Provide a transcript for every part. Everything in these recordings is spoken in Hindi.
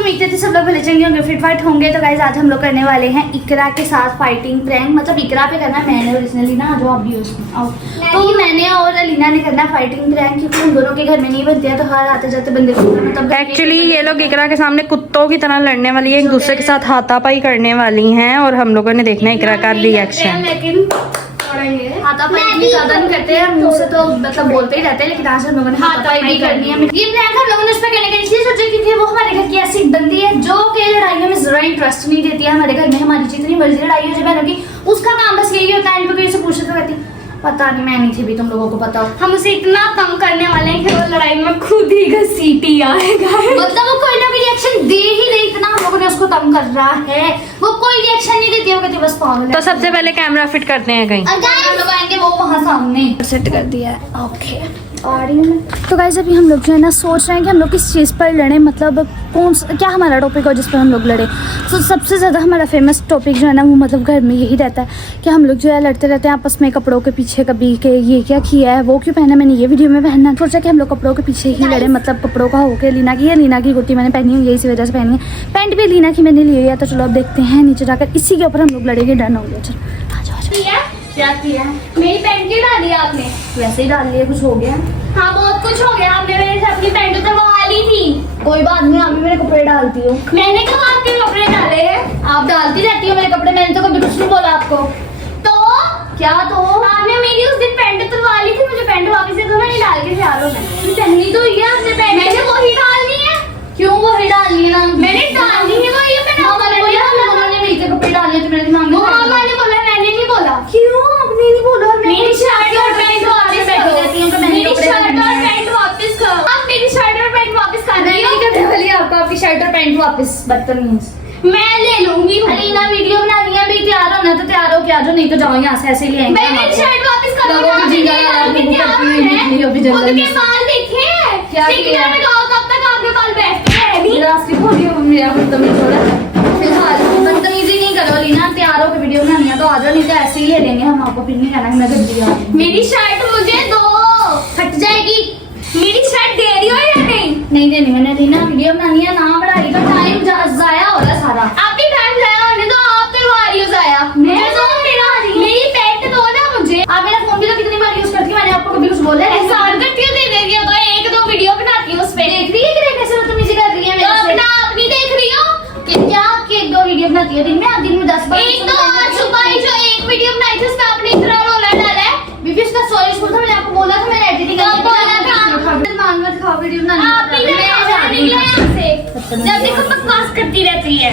उम्मीद थी सब लोग भले चंगे होंगे, फिट फाइट होंगे। तो गाइस आज हम लोग करने वाले हैं इकरा के साथ फाइटिंग प्रैंक। मतलब इकरा पे करना है मैंने और इसने लीना, जो आप भी उसमें तो मैंने और लीना ने करना है फाइटिंग प्रैंक, क्योंकि हम दोनों के घर में नहीं बनती है। तो हर आते जाते बंदे को मतलब एक्चुअली ये लोग इकरा के सामने कुत्तों की तरह लड़ने वाली है, एक दूसरे के साथ हाथापाई करने वाली हैं और हम लोगों ने देखना है इकरा का रिएक्शन। लेकिन हाथापाई ज्यादा नहीं करते हैं, मुंह से तो मतलब बोलते ही रहते हैं, लेकिन आज हम लोगों ने हाथापाई नहीं करनी है। ये प्रैंक हम लोगों ने उस पर करने का इसलिए सोचा क्योंकि वो हमारे घर की ऐसी बंदी है जो कि लड़ाइयों में जरा इंटरेस्ट नहीं देती है। हमारे घर में हमारी जितनी मर्जी लड़ाई हो जाए बहनों की, उसका काम बस यही होता है, इन पे पूछते तो रहती पता नहीं, मैं नहीं थी भी, तुम लोगों को पता हो। हम उसे इतना तंग करने वाले हैं कि वो लड़ाई में खुद ही घसीटी आएगा। मतलब वो कोई ना कोई रिएक्शन दे ही नहीं, इतना हम लोगों ने उसको तंग कर रहा है, वो कोई रिएक्शन नहीं देती, वो कहती बस पागल। तो सबसे पहले कैमरा फिट करते हैं कहीं, हम लोग आएंगे वो वहाँ सामने सेट कर दिया है। ओके तो गाइस अभी हम लोग जो है ना सोच रहे हैं कि हम लोग किस चीज़ पर लड़ें, मतलब क्या हमारा टॉपिक हो जिस पर हम लोग लड़े। तो सबसे ज़्यादा हमारा फेमस टॉपिक जो है ना वो मतलब घर में यही रहता है कि हम लोग जो है लड़ते रहते हैं आपस में कपड़ों के पीछे, कभी के ये क्या किया है, वो क्यों पहना, मैंने ये वीडियो में पहनना। सोचा कि हम लोग कपड़ों के पीछे ही लड़े, मतलब कपड़ों का होके लीना की है, लीना की कुर्ती मैंने पहनी हुई है, इसी वजह से पहनी है, पैंट भी लीना की मैंने ली हुई है। तो चलो अब देखते हैं नीचे जाकर, इसी के ऊपर हम लोग लड़ेंगे, डन हो गया। चलो आ जाओ। क्या किया? मेरी पैंट क्यों डाली आपने? वैसे ही डाल लिया, कुछ हो गया? हाँ बहुत कुछ हो गया, आपने मेरे से अपनी पैंट उतरवा ली थी। कोई बात नहीं, आप भी मेरे कपड़े डालती हो। मैंने कब आपके कपड़े डाले हैं? आप डालती रहती हो मेरे कपड़े, मैंने तो कभी कुछ नहीं बोला आपको। तो क्या तो? आपने मेरी उस दिन पैंट उतरवा ली थी, मुझे पैंट वापस दे दो, मैंने डाल के तैयार होना है। पहनी तो ही है आपने पैंट, मैंने वही डालनी है। क्यों वही डालनी है ना? मैंने डालनी है वही, मैंने मिलकर कपड़े डाले थे मेरे दिमाग में। मामा ने बोला, मैंने नहीं बोला। क्यों आपने नहीं बोला? मेरी शर्ट और पैंट वापस करो, मेरी शर्ट और पैंट वापस करो। आप मेरी शर्ट और पैंट वापस कर रही हो? करने वाली आपको आपकी शर्ट और पैंट वापस, बदतमीज। मैं ले लूंगी। अरे ना वीडियो बनानी है, भाई तैयार होना तो तैयार हो के आ जाओ, नहीं तो जाओ यहाँ से, ऐसे ही ले आएंगे। मेरी शर्ट वापस करो। उनके बाल देखे क्या लगाओ, कब तक आपके बाल बैठते हैं? मेरा बदतमीज हो रहा है। फिलहाल बदतमीजी नहीं करो लीना, तैयार होकर वीडियो बनानी है तो आ जाओ, नहीं तो ऐसे ही ले लेंगे हम आपको, फिर नहीं कहना कि मैं गंदी आ रही हूं। मेरी शर्ट मुझे दो, फट जाएगी। मेरी शर्ट दे रही हो या नहीं? नहीं देनी मैंने, लीना वीडियो बनानी है, ना बढ़ाई का टाइम जाया हो रहा सारा। आप भी टाइम जाया होने तो आप करवा रही हो जाया। मैं तो मेरी पैंट दो ना मुझे। आप मेरा फोन भी तो कितनी बार यूज करती हो, मैंने आपको कभी कुछ बोला है? एहसान करती हो, दे देगी हो तो एक दो वीडियो बनाती हूं, उस पे देख रही है कि कैसे बदतमीजी कर रही है मेरे से। अपना आप नहीं देख रही हो क्या? आपकी एक दो वीडियो बनाती है दिन में, आप दिन में 10 बार। एक तो आज सुबह ही जो एक वीडियो बनाई थी उसमें आपने इतना रोला डाला है। बीबी उसका सॉरी बोल था, मैंने आपको बोला था, मैंने एडिटिंग कर बोला था। दिमाग मत खाओ, वीडियो बनानी है। आप ही जब देखो बकवास करती रहती है।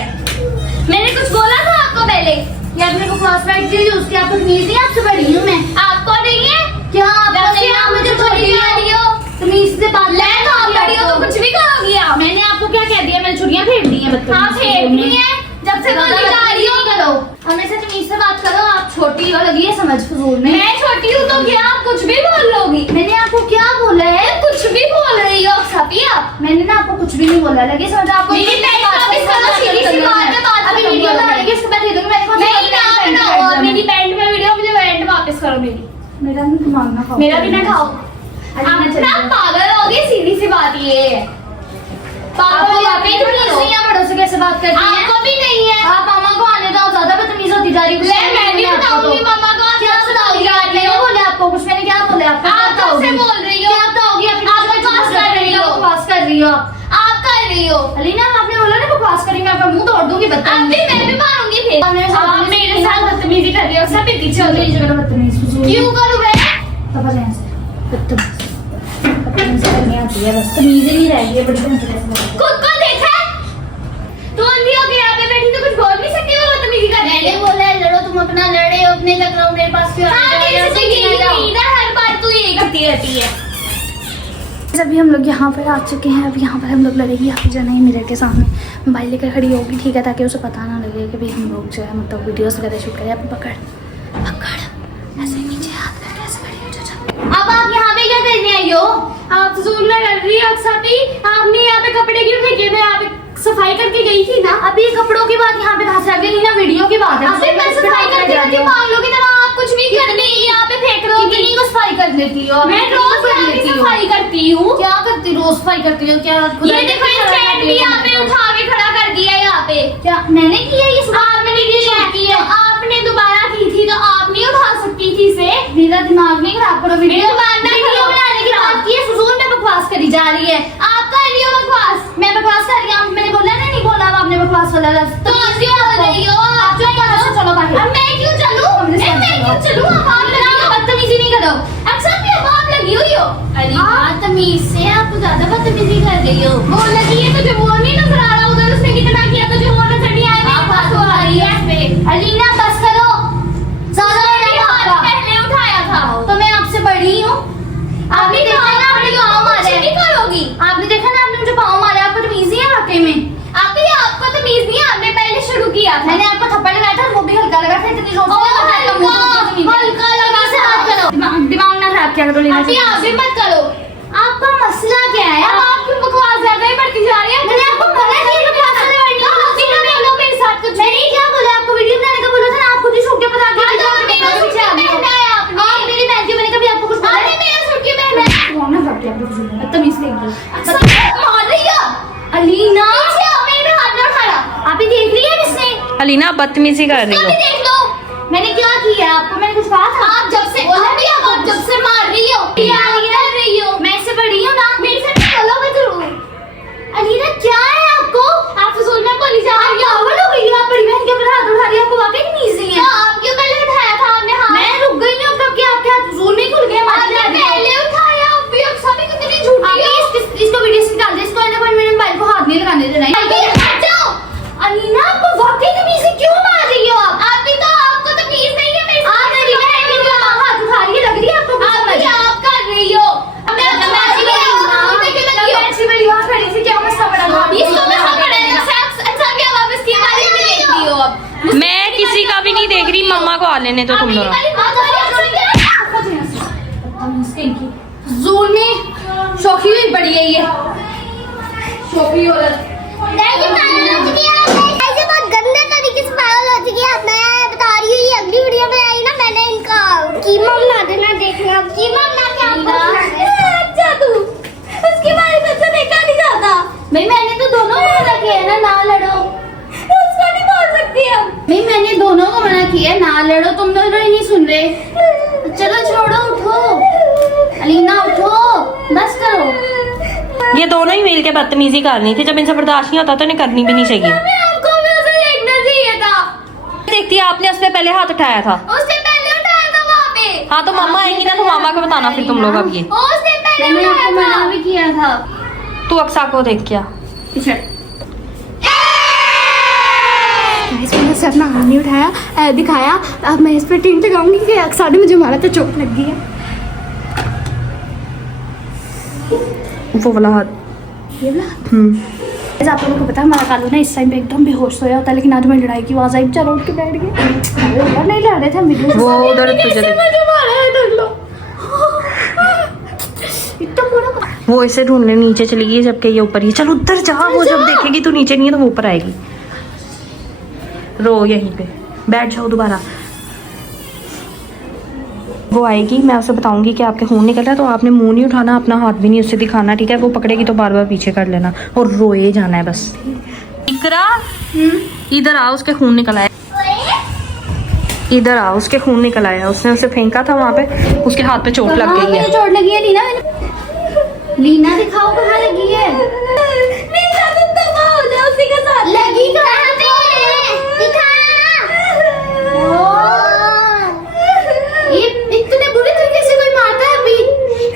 मैंने कुछ बोला था आपको पहले? ये आपने बकवास बैठ की यूज किया, आपको तमीज नहीं, आपसे बड़ी हूं मैं। आपको नहीं है क्या? आपको नहीं है, मुझे छोटी आ रही हो, तमीज से बात ले। आप बड़ी हो तो कुछ भी करोगी आप। मैंने आपको क्या कह दिया? मैंने छुट्टियां फेर दी हैं। हाँ फेरनी है, जब से बोली जा रही हो करो, हमेशा तमीज से बात करो। आप छोटी हो, लगी है समझ फजूल में। मैं छोटी हूँ तो क्या आप कुछ भी बोल लोगी? मैंने आपको क्या बोला है? कुछ भी बोल रही हो सफिया। मैंने ना आपको कुछ भी नहीं बोला, लगी समझ आपको? मेरी पैंट वापस करो, सीधी सी बात है, बात अभी वीडियो डालेंगे उसके बाद दे दूंगी। मैंने कहा नहीं ना बनाओ मेरी पैंट में वीडियो, मुझे पैंट वापस करो मेरी। मेरा भी दिमाग ना खाओ, मेरा भी ना खाओ। आप पागल हो गए, सीधी सी बात ये है। पागल हो गए, बड़ों से कैसे बात करती हैं? आपको भी नहीं है। आप मामा को आने दो, ज्यादा बदतमीज होती जा रही है। मैं भी बताऊंगी मामा को। क्या बताऊंगी? आपने बोले आपको कुछ? मैंने क्या बोला आपको? आप कैसे बोल रही हो? क्या बताओगी? आप बकवास कर रही हो, बकवास कर रही हो आप कर रही हो। अलीना आपने बोला ना बकवास करी, मैं आपका मुंह तोड़ दूंगी, बदतमीज। मैं भी मारूंगी फिर। आप मेरे साथ बदतमीजी कर रही हो, सब पीछे हो रही है। बदतमीज क्यों करूं मैं? तब यहां से बदतमीज करनी आती है, बस तमीज ही नहीं रह गई है, बड़ी खुद को देखा तो अंधी हो गई, यहाँ पे बैठी तो कुछ बोल नहीं सकती वो बदतमीजी कर रही है। मैंने बोला है लड़ो, तुम अपना लड़े हो, अपने तक रहो, मेरे पास क्यों? हां मेरे से यही उम्मीद है, हर बार तू यही करती रहती है। अभी हम लोग यहाँ पर आ चुके हैं, अब यहाँ पर हम लोग लड़ेंगे। यहाँ पे जाना है मिरर के सामने, मोबाइल लेकर खड़ी होगी, ठीक है, ताकि उसे पता ना लगे कि भाई हम लोग जो है मतलब वीडियोस वगैरह शूट करें। अब पकड़ ऐसे नीचे हाथ करके ऐसे खड़ी हो जा। अब आप यहाँ पे क्या करने आई हो? आप फजूल में लड़ रही हो सभी। आपने यहाँ पे कपड़े क्यों फेंके थे? यहाँ पे सफाई करके गई थी ना। अभी कपड़ों की बात यहाँ पे कहाँ से आ गई? ना वीडियो की बात है। अभी मैं सफाई करके रहती हूँ, पागलों की तरह आप कुछ भी कर नहीं, यहाँ पे फेंक रहे हो। कितनी को सफाई कर लेती हो? मैं रोज सफाई करती हूँ। क्या करती? रोज सफाई करती हो क्या? ये देखो स्टैंड भी यहाँ पे उठा के खड़ा मैंने किया ये आपने वीडियो शूट की है, आपने दोबारा की थी तो आप नहीं उठा सकती थी इसे। मेरा दिमाग नहीं खराब करो, वीडियो बनाने की बात की है, फजूल में बकवास करी जा रही है। आप कर रही हो बकवास, मैं बकवास कर रही हूँ, मैंने बोला ना नहीं बोला आपने बकवास वाला लफ्ज, तो आप क्यों बोल रही हो? आप जो यहाँ से चलो बाहर। अब मैं क्यों चलूं? मैं क्यों चलूं? आप बदतमीजी नहीं करो, अक्सर भी आप लगी हुई हो। तमीज से आप ज्यादा बदतमीजी कर रही हो। वो लगी है तुझे वो नहीं नजर आ रहा उधर उसने कितना किया, तुझे वो नजर नहीं आया। आप बात हो रही है इस पे। अलीना बस करो, पहले उठाया था तो मैं आपसे बड़ी हूँ। आपने देखा ना आपने पाँव मारे, नहीं करोगी। आपने देखा ना आपने मुझे पाँव मारे, आपको तमीज नहीं है वाकई में। आपको तमीज नहीं है, आपने पहले शुरू किया था। मैंने आपको थप्पड़ लगाया था, वो भी हल्का लगा था, इतनी जोर से हल्का लगा से हाथ करो। दिमाग ना खराब किया करो लीना, आप भी मत करो। आपका मसला क्या है? अब आप क्यों बकवास ज्यादा ही बढ़ती जा रही है? मैंने आपको मना किया बकवास से लड़ने को, बोलो मेरे साथ कुछ नहीं। क्या बोला? आपको वीडियो बनाने का बोला था ना, आप खुद ही छूट के बता के पीछे आ गए हो। आप मेरी बहन की, मैंने कभी आपको कुछ बोला नहीं? मेरा छूट के बहन है, वो ना करती है तमीज लेगी। मार रही हो अलीना, मेरे हाथ में उठाया। आप ही देख लिया किसने? अलीना बदतमीजी कर रही हो। देख लो मैंने क्या किया आपको, मैंने कुछ कहा था? आप जब से आप जब से मार रही हो, क्या कर रही हो? मैं इससे बड़ी हूँ ना, मेरे से चलो मैं जरूर। अलीना क्या है आपको? आप फजूल में बोली जा रही हो। पागल हो गई आप, बड़ी बहन के ऊपर हाथ उठा रही हो, आपको वाकई तमीज नहीं है। आप क्यों पहले उठाया था आपने हाथ? मैं रुक गई नहीं तब कि आपके हाथ फजूल में खुल गए। आपने पहले उठाया, आप भी अक्सर भी कितनी झूठी हो। इसको वीडियो से निकाल दे, इसको मेरे मोबाइल को हाथ नहीं लगाने देना। अलीना आपको वाकई तमीज से क्यों मार रही हो आप? आप भी तो, आपको तमीज नहीं है मेरे साथ। मेरी बहन की जो हाथ उठा रही है, लग रही है आपको? आप कर रही हो। ऐसी बड़ी वहाँ खड़ी थी, क्या मसला पड़ा? मैं किसी का भी नहीं देख रही, मम्मा को आ लेने तो तुम दोनों। जून में शौकी हुई बड़ी है ये, शौकी औरत। ऐसे बहुत गंदे तरीके से पागल हो चुकी है। मैं बता रही हूँ, ये अगली वीडियो में आई ना, मैंने इनका कीमा बना देना, देखना कीमा बना के आपको। अच्छा तू उसके बारे में तो देखा नहीं जाता भाई। मैंने तो दोनों को मना किया है ना लड़ो, उसको नहीं बोल सकती हम भाई। मैंने दोनों को मना किया है ना लड़ो, तुम दोनों ही नहीं सुन रहे। चलो छोड़ो, उठो अलीना, उठो बस करो। ये दोनों ही मिल के बदतमीजी करनी थी, जब इनसे बर्दाश्त नहीं होता तो इन्हें करनी भी नहीं चाहिए। आपको भी उसे देखना चाहिए था। देखती है आपने उससे पहले हाथ उठाया था। उससे पहले उठाया था वहाँ पे। हाँ तो मामा आएंगी ना, तो मामा को बताना फिर तुम लोग। अब ये उससे पहले मैंने आपको मना भी किया था। तू अक्सा को देख क्या मैंने से अपना हाथ नहीं उठाया, दिखाया। अब मैं इस पर टिंट लगाऊंगी कि अक्सर ने मुझे मारा तो चोट लग गई है। वो वाला हाथ। ये वाला आप लोगों को पता है, हमारा कालू ना इस टाइम पे एकदम बेहोश सोया होता है, लेकिन आज मैं लड़ाई की आवाज़ आई, चलो उठ के बैठ गए। ऊपर नहीं लड़ रहे थे हम वीडियो। वो उधर तुझे देख, इतना पूरा वो इसे ढूंढने नीचे चली गई, जबकि ये ऊपर ही। चल उधर जा, वो जब देखेगी तू नीचे नहीं है तो वो ऊपर आएगी। रो यहीं पे बैठ जाओ दोबारा। वो आएगी, मैं उसे बताऊंगी कि आपके खून निकल रहा है, तो आपने मुंह नहीं उठाना, अपना हाथ भी नहीं उससे दिखाना, ठीक है? वो पकड़ेगी तो बार बार पीछे कर लेना और रोए जाना है बस। इकरा इधर आ, उसके खून निकल आया। इधर आ, उसके खून निकल आया। उसने उसे फेंका था वहाँ पे, उसके हाथ पे चोट लग गई है। चोट लगी है लीना। लीना दिखाओ कहाँ लगी है। लगी कहाँ पे है? दिखा। ये इतने बुरे तरीके से कोई मारता है अभी?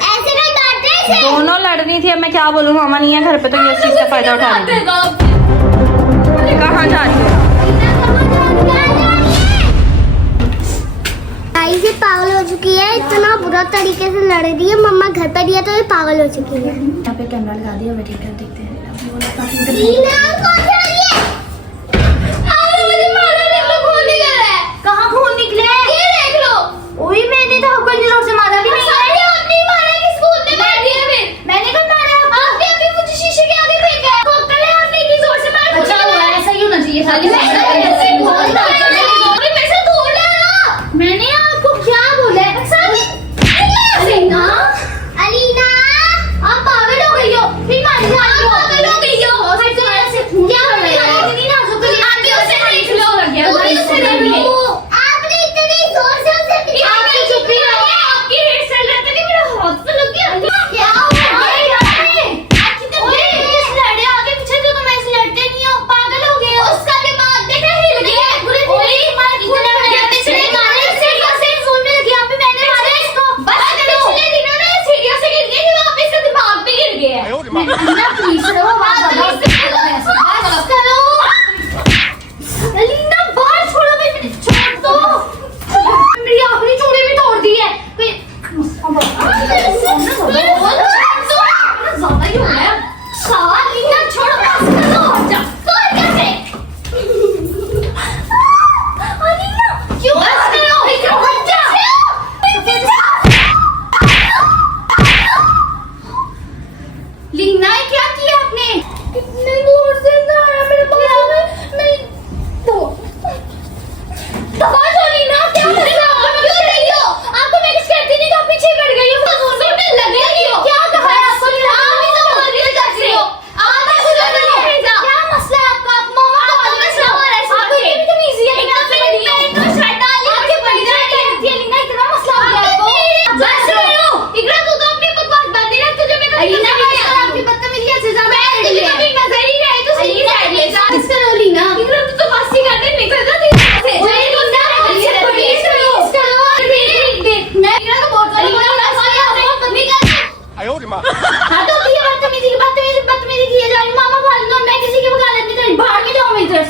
ऐसे नहीं मारते इसे। दोनों लड़ रही थी, अब मैं क्या बोलूँ, मामा नहीं है घर पे, तो ये उस चीज का फायदा उठा रही है। कहाँ जा रही हो? से पागल हो चुकी है, इतना बुरा तरीके से लड़ रही है। मम्मा घर पर दिया तो ये पागल हो चुकी है। यहाँ पे कैमरा लगा दिया, बैठे कर देखते हैं। कहाँ खून निकले? ये देख लो। ओए मैंने तो आपको इतनी जोर से मारा भी नहीं है। आपने मारा किस खून ने मार दिया फिर? मैंने कब मारा आपको? आपने अभी मुझे शीशे के आगे फेंका है। कोकले आपने इतनी जोर से मारा। अच्छा हुआ, ऐसा ही होना चाहिए सारी। मैंने आपको क्या बोला है? अलीना, अलीना, आप पागल हो गई हो। फिर मार पागल हो गई हो। हर जगह से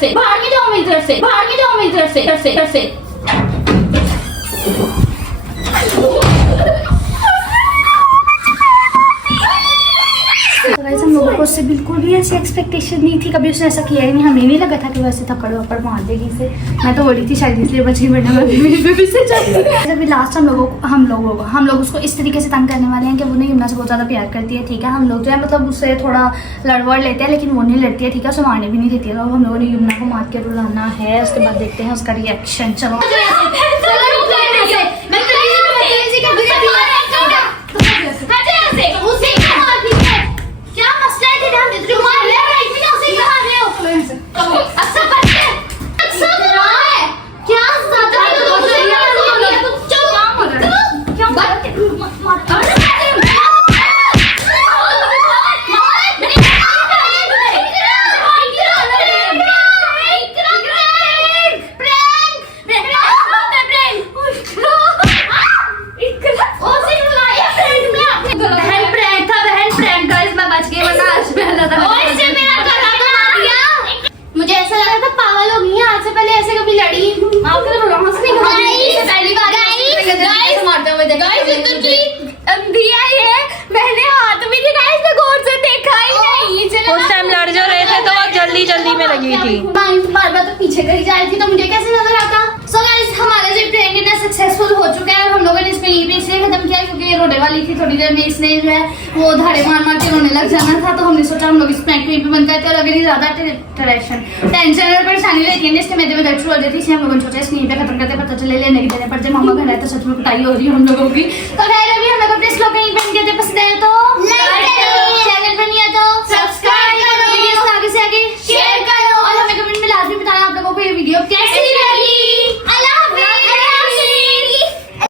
से, बाहर के जाओ मेरी तरफ से, बाहर के जाओ मेरी तरफ से, तरफ से। तो गाइस हम लोगों को उससे बिल्कुल भी ऐसी एक्सपेक्टेशन नहीं थी, कभी उसने ऐसा किया ही नहीं। हमें नहीं लगा था कि वैसे थप्पड़ वप्पड़ मार देगी इसे। मैं तो बोली थी शायद इसलिए बच गई, वरना मैं भी से जाती। अभी लास्ट हम लोग उसको इस तरीके से तंग करने वाले हैं कि वो नहीं यमुना से बहुत ज़्यादा प्यार करती है, ठीक है। हम लोग जो है मतलब उससे थोड़ा लड़वड़ लेते हैं, लेकिन वो नहीं लड़ती है, ठीक है। उसे मारने भी नहीं देती है। तो हम लोगों ने यमुना को मार के रुलाना है, उसके बाद देखते हैं उसका रिएक्शन। चलो मुझे ऐसा लगा था पागल हो गई है, आज से पहले ऐसे कभी लड़ी मैंने हाथ में गौर से देखा ही नहीं। उस टाइम लड़ जो रहे थे तो आप जल्दी जल्दी में लगी थी। बार बार तो पीछे करी जा रही थी, तो मुझे कैसे नजर आता। सो गाइस हमारा जो प्रैंक है ना सक्सेसफुल हो चुका है, और हम लोगों ने इसको यहीं पे इसलिए खत्म किया क्योंकि ये रोने वाली थी थोड़ी देर में। इसने जो है वो धाड़े मार मार के रोने लग जाना था, तो हमने सोचा हम लोग इस प्रैंक को यहीं पे बंद करते हैं। और अगर ये ज्यादा टेंशन और परेशानी रहती है इसके मेरे में दर्द शुरू हो जाती है, इसलिए हम लोगों ने सोचा इसको यहीं पे खत्म करते। पता चले लेने की देने पर जब मामा घर आए तो सच में पिटाई हो रही है हम लोगों की। तो खैर